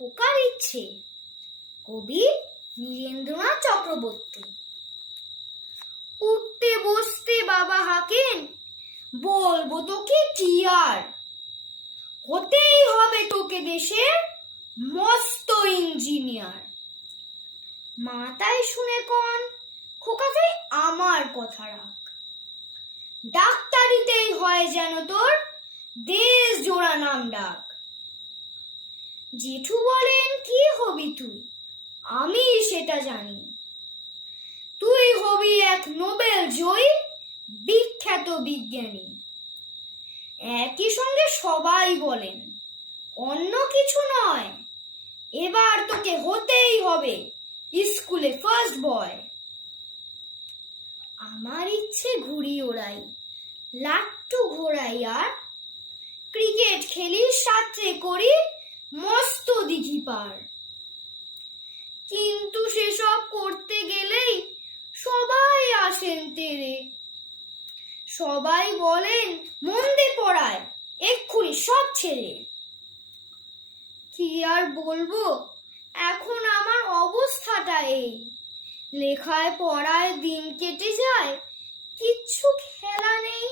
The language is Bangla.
খোকার ইচ্ছে। কবি নীরেন্দ্রনাথ চক্রবর্তী। উঠতে বসতে বাবা হাঁকেন, বলবো তোকে কি আর, হতেই হবে তোকে দেশের মস্ত ইঞ্জিনিয়ার। মা তাই শুনে কন, খোকা তাই আমার কথা রাখ, ডাক্তারিতেই হয় যেন তোর দেশ জোড়া নাম ডাক। জেঠু বলেন, কি হবি তুই? আমি সেটা জানি, তুই হবি এক নোবেল জয়ী বিখ্যাত বিজ্ঞানী। একই সঙ্গে সবাই বলেন, অন্য কিছু নয়, এবার তোকে হতেই হবে স্কুলে ফার্স্ট বয়। আমার ইচ্ছে ঘুড়ি ওড়াই, লাট্টু ঘোড়াই, আর ক্রিকেট খেলি, সাথে করি মস্ত দিঘি পার। কিন্তু সেসব করতে গেলেই সবাই আসেন তেরে, সবাই বলেন মন্দে পড়ায়, এক্ষুনি সব ছেড়ে। কি আর বলবো, এখন আমার অবস্থাটা এই, লেখায় পড়ায় দিন কেটে যায়, কিচ্ছু খেলা নেই।